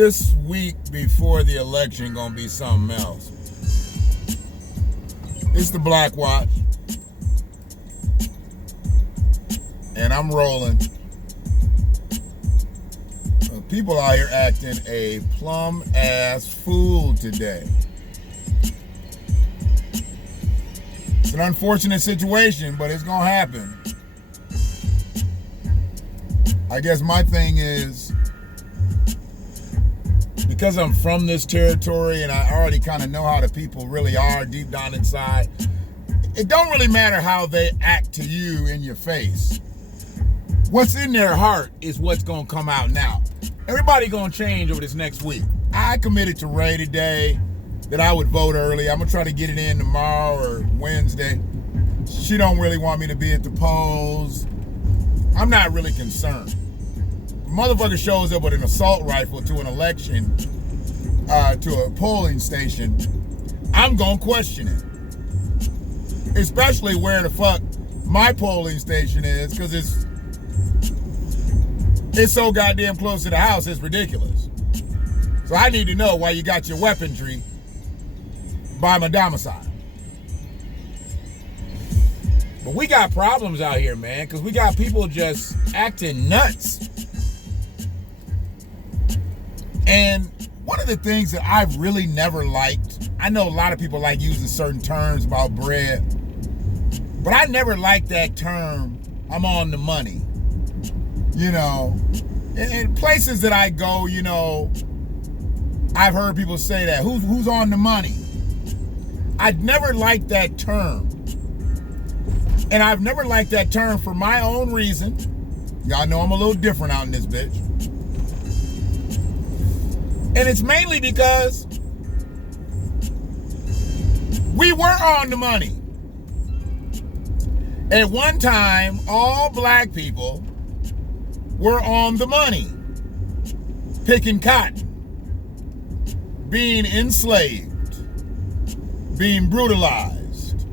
this week before the election gonna be something else. It's the BlackWatch, and I'm Rollin. People out here acting a plum ass fool today. It's an unfortunate situation, but it's gonna happen. I guess my thing is, because I'm from this territory and I already kind of know how the people really are deep down inside, it don't really matter how they act to you in your face. What's in their heart is what's gonna come out now. Everybody gonna change over this next week. I committed to Ray today that I would vote early. I'm gonna try to get it in tomorrow or Wednesday. She don't really want me to be at the polls. I'm not really concerned. Motherfucker shows up with an assault rifle to an election, to a polling station, I'm gonna question it. Especially where the fuck my polling station is, because it's so goddamn close to the house, it's ridiculous. So I need to know why you got your weaponry by my domicile. But we got problems out here, man, because we got people just acting nuts. And one of the things that I've really never liked, I know a lot of people like using certain terms about bread, but I never liked that term, I'm on the money. You know, in places that I go, you know, I've heard people say that, who's on the money? I'd never liked that term. And I've never liked that term for my own reason. Y'all know I'm a little different out in this bitch. And it's mainly because we were on the money. At one time, all black people were on the money. Picking cotton. Being enslaved. Being brutalized.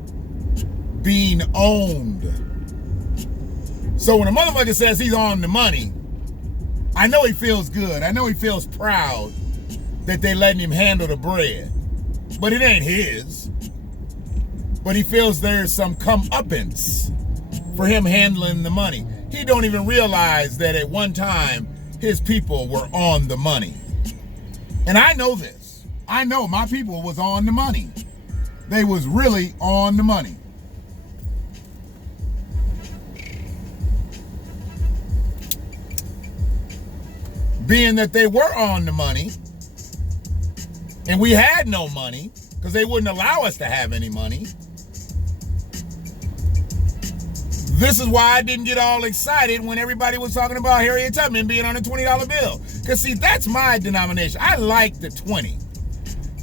Being owned. So when a motherfucker says he's on the money, I know he feels good. I know he feels proud that they letting him handle the bread. But it ain't his. But he feels there's some comeuppance for him handling the money. He don't even realize that at one time his people were on the money. And I know this. I know my people was on the money. They was really on the money. Being that they were on the money, and we had no money, because they wouldn't allow us to have any money. This is why I didn't get all excited when everybody was talking about Harriet Tubman being on a $20 bill. Because see, that's my denomination. I like the 20.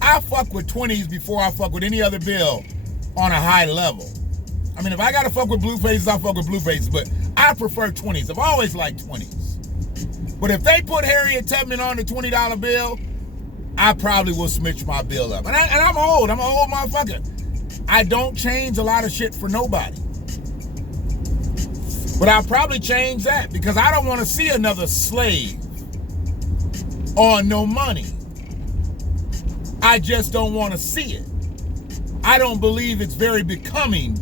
I fuck with 20s before I fuck with any other bill on a high level. I mean, if I gotta fuck with blue faces, I'll fuck with blue faces, but I prefer 20s. I've always liked 20s. But if they put Harriet Tubman on the $20 bill, I probably will switch my bill up. And I'm old. I'm an old motherfucker. I don't change a lot of shit for nobody. But I'll probably change that because I don't want to see another slave on no money. I just don't want to see it. I don't believe it's very becoming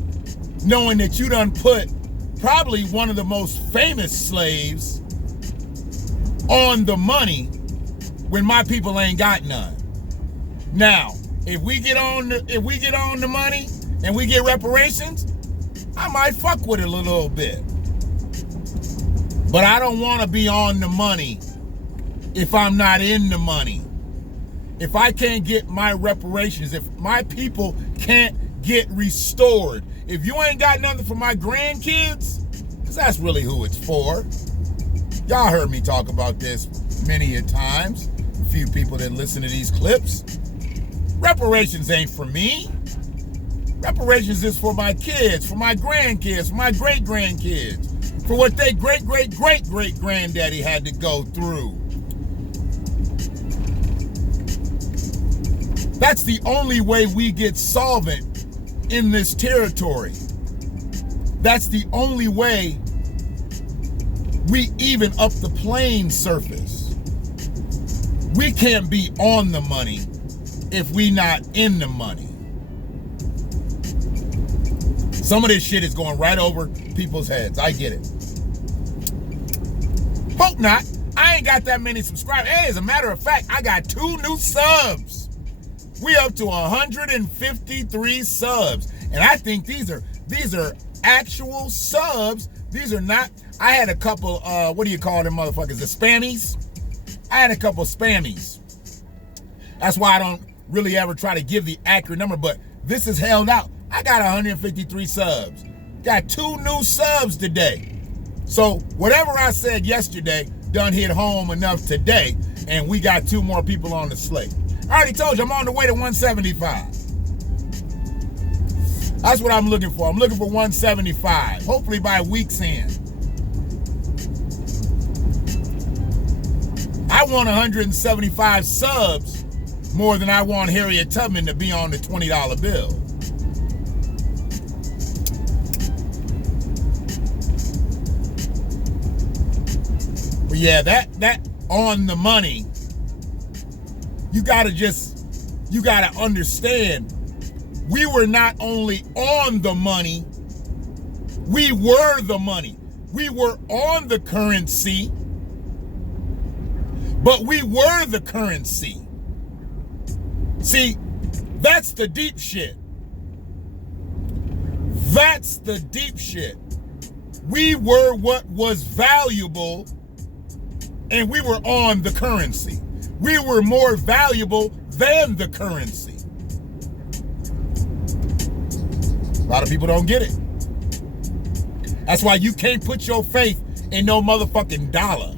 knowing that you done put probably one of the most famous slaves on the money when my people ain't got none. Now, if we get on the money and we get reparations, I might fuck with it a little bit. But I don't want to be on the money if I'm not in the money. If I can't get my reparations, if my people can't get restored, if you ain't got nothing for my grandkids, because that's really who it's for. Y'all heard me talk about this many a times. A few people that listen to these clips. Reparations ain't for me. Reparations is for my kids, for my grandkids, for my great-grandkids, for what they great-great-great-great-granddaddy had to go through. That's the only way we get solvent in this territory. That's the only way we even up the playing surface. We can't be on the money if we not in the money. Some of this shit is going right over people's heads. I get it. Hope not. I ain't got that many subscribers. Hey, as a matter of fact, I got 2 new subs. We up to 153 subs. And I think these are actual subs. These are not, I had a couple, what do you call them motherfuckers? The spammies? I had a couple spammies. That's why I don't really ever try to give the accurate number, but this is held out. I got 153 subs. Got 2 new subs today. So whatever I said yesterday done hit home enough today, and we got 2 more people on the slate. I already told you I'm on the way to 175. That's what I'm looking for. I'm looking for 175, hopefully by week's end. I want 175 subs more than I want Harriet Tubman to be on the $20 bill. But yeah, that on the money, you gotta understand, we were not only on the money, we were the money. We were on the currency, but we were the currency. See, that's the deep shit. That's the deep shit. We were what was valuable, and we were on the currency. We were more valuable than the currency. A lot of people don't get it. That's why you can't put your faith in no motherfucking dollar.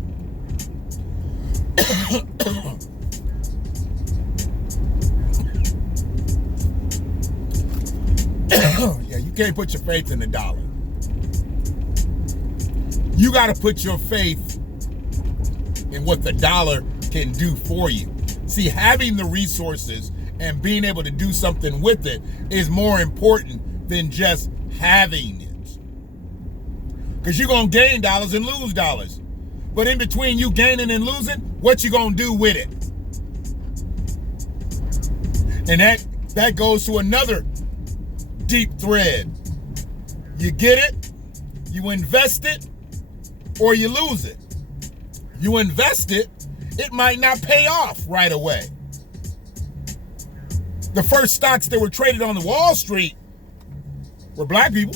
Yeah, you can't put your faith in the dollar. You got to put your faith in what the dollar can do for you. See, having the resources and being able to do something with it is more important than just having it. Because you're going to gain dollars and lose dollars. But in between you gaining and losing, what you going to do with it? And that goes to another deep thread. You get it, you invest it, or you lose it. You invest it, it might not pay off right away. The first stocks that were traded on the Wall Street were black people,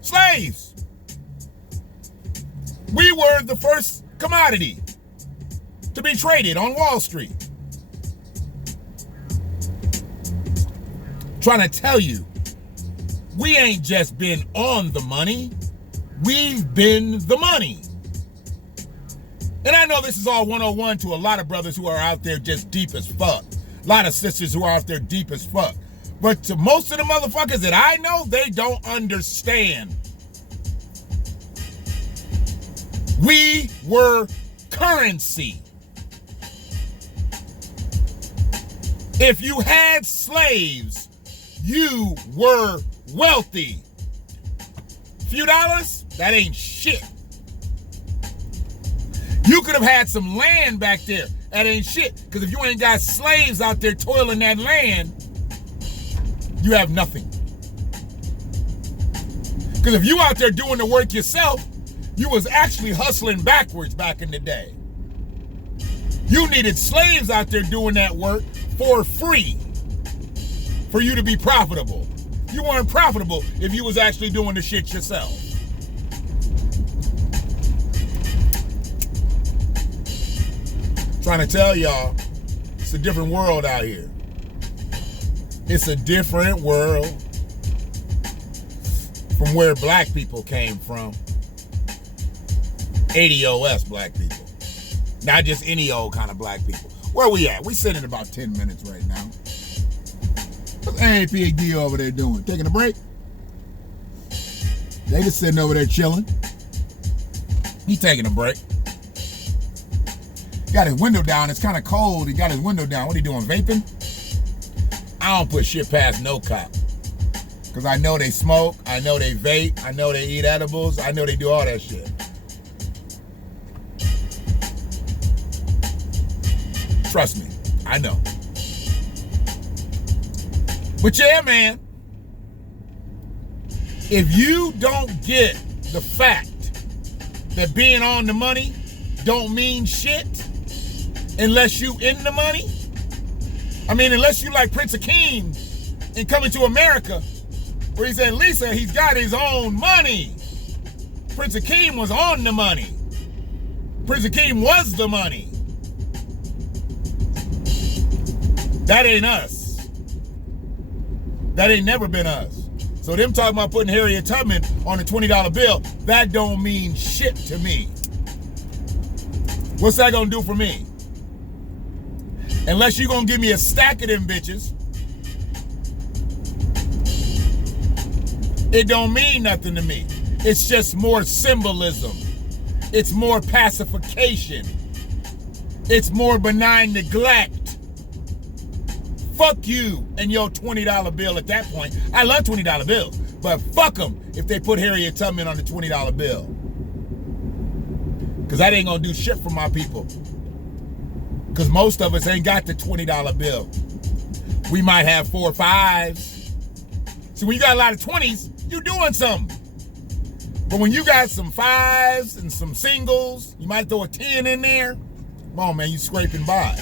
slaves. We were the first commodity to be traded on Wall Street. Trying to tell you, we ain't just been on the money, we've been the money. And I know this is all 101 to a lot of brothers who are out there just deep as fuck. A lot of sisters who are out there deep as fuck. But to most of the motherfuckers that I know, they don't understand. We were currency. If you had slaves, you were wealthy. Few dollars, that ain't shit. You could have had some land back there. That ain't shit. Because if you ain't got slaves out there toiling that land, you have nothing. Because if you out there doing the work yourself, you was actually hustling backwards back in the day. You needed slaves out there doing that work for free for you to be profitable. You weren't profitable if you was actually doing the shit yourself. Trying to tell y'all, it's a different world out here. It's a different world from where black people came from. ADOS black people. Not just any old kind of black people. Where we at? We sitting in about 10 minutes right now. What's AAPD over there doing? Taking a break? They just sitting over there chilling. He taking a break. Got his window down. It's kind of cold. He got his window down. What he doing, vaping? I don't put shit past no cop. Because I know they smoke. I know they vape. I know they eat edibles. I know they do all that shit. Trust me, I know. But yeah, man, if you don't get the fact that being on the money don't mean shit unless you in the money, I mean, unless you like Prince Akeem in Coming to America, where he said, Lisa, he's got his own money. Prince Akeem was on the money. Prince Akeem was the money. That ain't us. That ain't never been us. So them talking about putting Harriet Tubman on a $20 bill, that don't mean shit to me. What's that gonna do for me? Unless you're gonna give me a stack of them bitches, it don't mean nothing to me. It's just more symbolism. It's more pacification. It's more benign neglect. Fuck you and your $20 bill at that point. I love $20 bills, but fuck them if they put Harriet Tubman on the $20 bill. Because that ain't gonna do shit for my people. Because most of us ain't got the $20 bill. We might have 4 or 5s. So when you got a lot of 20s, you doing something. But when you got some 5s and some singles, you might throw a 10 in there. Come on, man, you scraping by.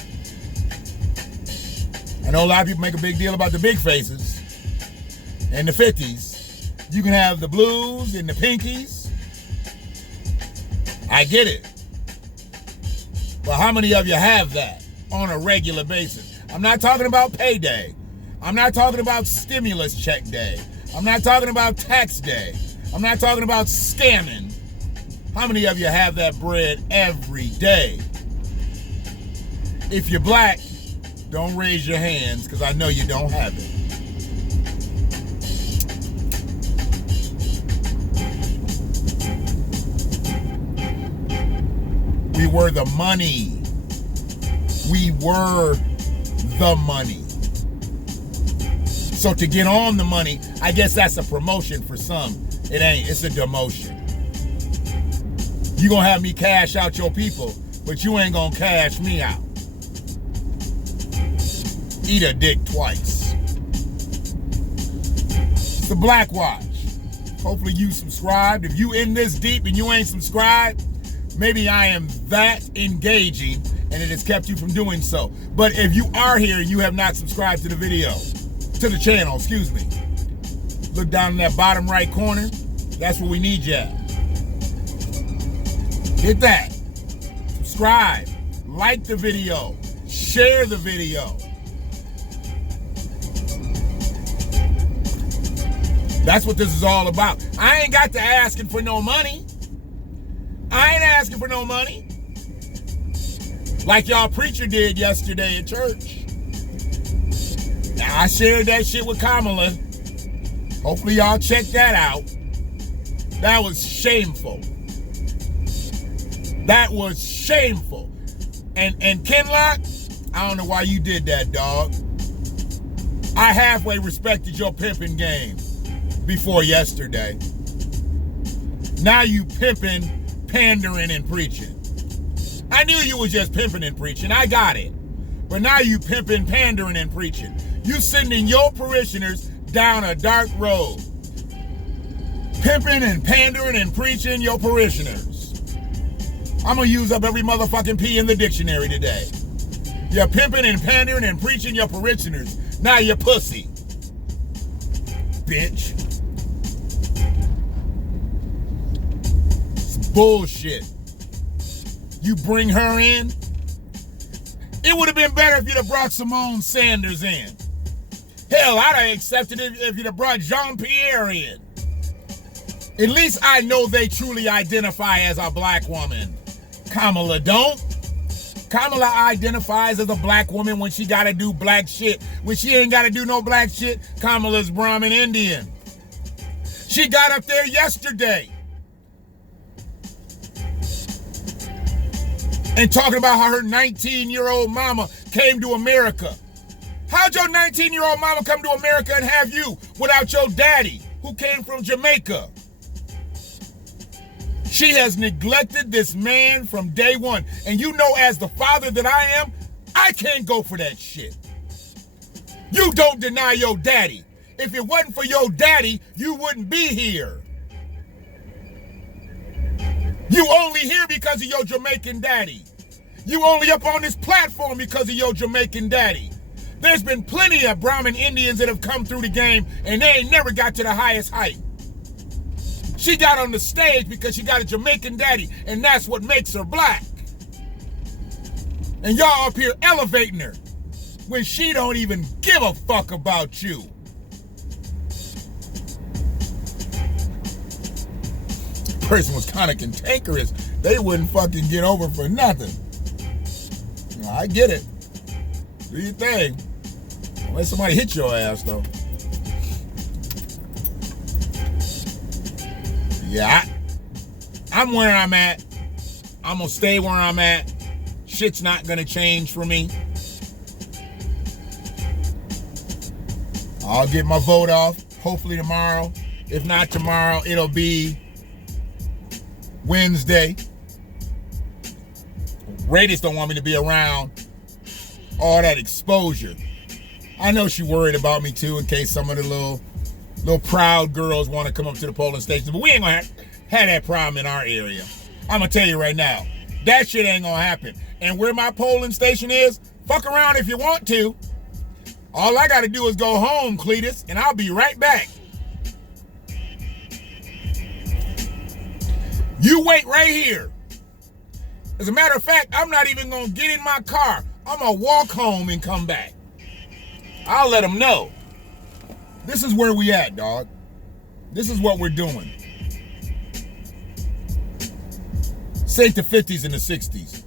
I know a lot of people make a big deal about the big faces and the 50s. You can have the blues and the pinkies. I get it. But how many of you have that on a regular basis? I'm not talking about payday. I'm not talking about stimulus check day. I'm not talking about tax day. I'm not talking about scamming. How many of you have that bread every day? If you're black, don't raise your hands because I know you don't have it. We were the money. We were the money. So to get on the money, I guess that's a promotion for some. It ain't. It's a demotion. You gonna have me cash out your people, but you ain't gonna cash me out. Eat a dick twice. It's the BlackWatch. Hopefully you subscribed. If you in this deep and you ain't subscribed, maybe I am that engaging and it has kept you from doing so. But if you are here and you have not subscribed to the video, to the channel, excuse me, look down in that bottom right corner. That's where we need you at. Hit that. Subscribe. Like the video. Share the video. That's what this is all about. I ain't got to asking for no money. I ain't asking for no money. Like y'all preacher did yesterday at church. Now, I shared that shit with Kamala. Hopefully y'all check that out. That was shameful. That was shameful. And Kenlock, I don't know why you did that, dog. I halfway respected your pimping game before yesterday. Now you pimping, pandering, and preaching. I knew you was just pimping and preaching. I got it. But now you pimping, pandering, and preaching. You sending your parishioners down a dark road. Pimping and pandering and preaching your parishioners. I'm going to use up every motherfucking P in the dictionary today. You're pimping and pandering and preaching your parishioners. Now you're pussy. Bitch. It's bullshit. You bring her in. It would have been better if you'd have brought Simone Sanders in. Hell, I'd have accepted it if you'd have brought Jean-Pierre in. At least I know they truly identify as a black woman. Kamala don't. Kamala identifies as a black woman when she gotta do black shit. When she ain't gotta do no black shit, Kamala's Brahmin Indian. She got up there yesterday and talking about how her 19-year-old mama came to America. How'd your 19-year-old mama come to America and have you without your daddy, who came from Jamaica? She has neglected this man from day one. And you know, as the father that I am, I can't go for that shit. You don't deny your daddy. If it wasn't for your daddy, you wouldn't be here. You only here because of your Jamaican daddy. You only up on this platform because of your Jamaican daddy. There's been plenty of Brahmin Indians that have come through the game and they ain't never got to the highest height. She got on the stage because she got a Jamaican daddy, and that's what makes her black. And y'all up here elevating her when she don't even give a fuck about you. The person was kind of cantankerous. They wouldn't fucking get over for nothing. I get it. Do your thing. Don't let somebody hit your ass, though. Yeah, I'm where I'm at. I'm going to stay where I'm at. Shit's not going to change for me. I'll get my vote off, hopefully tomorrow. If not tomorrow, it'll be Wednesday. Radius don't want me to be around all that exposure. I know she worried about me too in case some of the little proud girls want to come up to the polling station, but we ain't gonna have that problem in our area. I'm gonna tell you right now, that shit ain't gonna happen. And where my polling station is, fuck around if you want to. All I gotta do is go home, Cletus, and I'll be right back. You wait right here. As a matter of fact, I'm not even gonna get in my car. I'm gonna walk home and come back. I'll let them know. This is where we at, dog. This is what we're doing. Say the 50s and the 60s.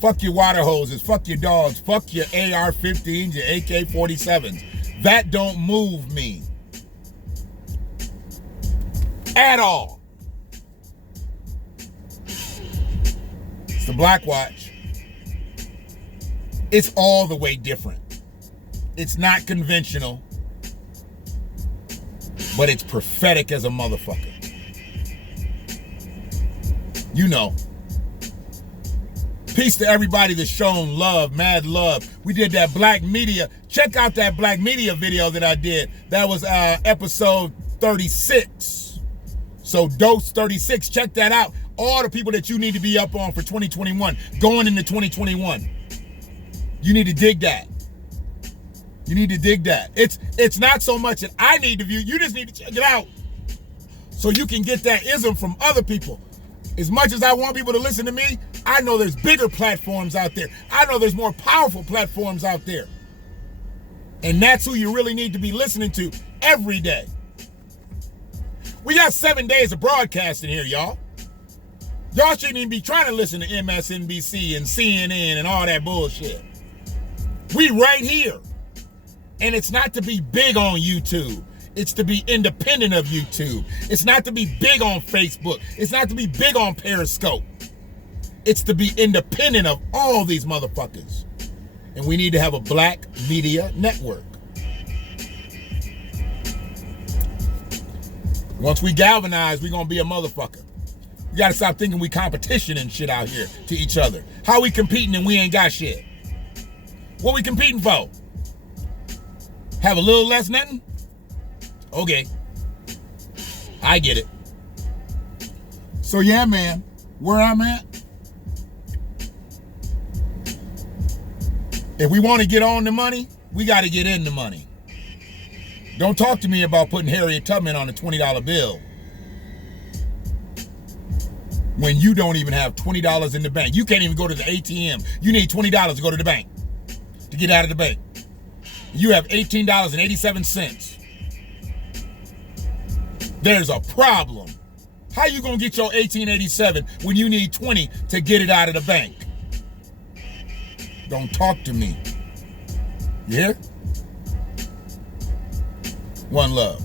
Fuck your water hoses, fuck your dogs, fuck your AR-15s, your AK-47s. That don't move me. At all. It's the BlackWatch. It's all the way different. It's not conventional, but it's prophetic as a motherfucker. You know. Peace to everybody that's shown love, mad love. We did that Black Media. Check out that Black Media video that I did. That was episode 36. So dose 36, check that out. All the people that you need to be up on for 2021, going into 2021. You need to dig that. You need to dig that. It's not so much that I need to view, you just need to check it out. So you can get that ism from other people. As much as I want people to listen to me, I know there's bigger platforms out there. I know there's more powerful platforms out there. And that's who you really need to be listening to every day. We got 7 days of broadcasting here, y'all. Y'all shouldn't even be trying to listen to MSNBC and CNN and all that bullshit. We right here. And it's not to be big on YouTube. It's to be independent of YouTube. It's not to be big on Facebook. It's not to be big on Periscope. It's to be independent of all these motherfuckers. And we need to have a Black Media Network. Once we galvanize, we're going to be a motherfucker. We got to stop thinking we competition and shit out here to each other. How we competing and we ain't got shit? What we competing for? Have a little less nothing? Okay. I get it. So yeah, man, where I'm at, if we want to get on the money, we got to get in the money. Don't talk to me about putting Harriet Tubman on a $20 bill when you don't even have $20 in the bank. You can't even go to the ATM. You need $20 to go to the bank, to get out of the bank. You have $18.87. There's a problem. How you gonna get your $18.87 when you need $20 to get it out of the bank? Don't talk to me. You hear? One love.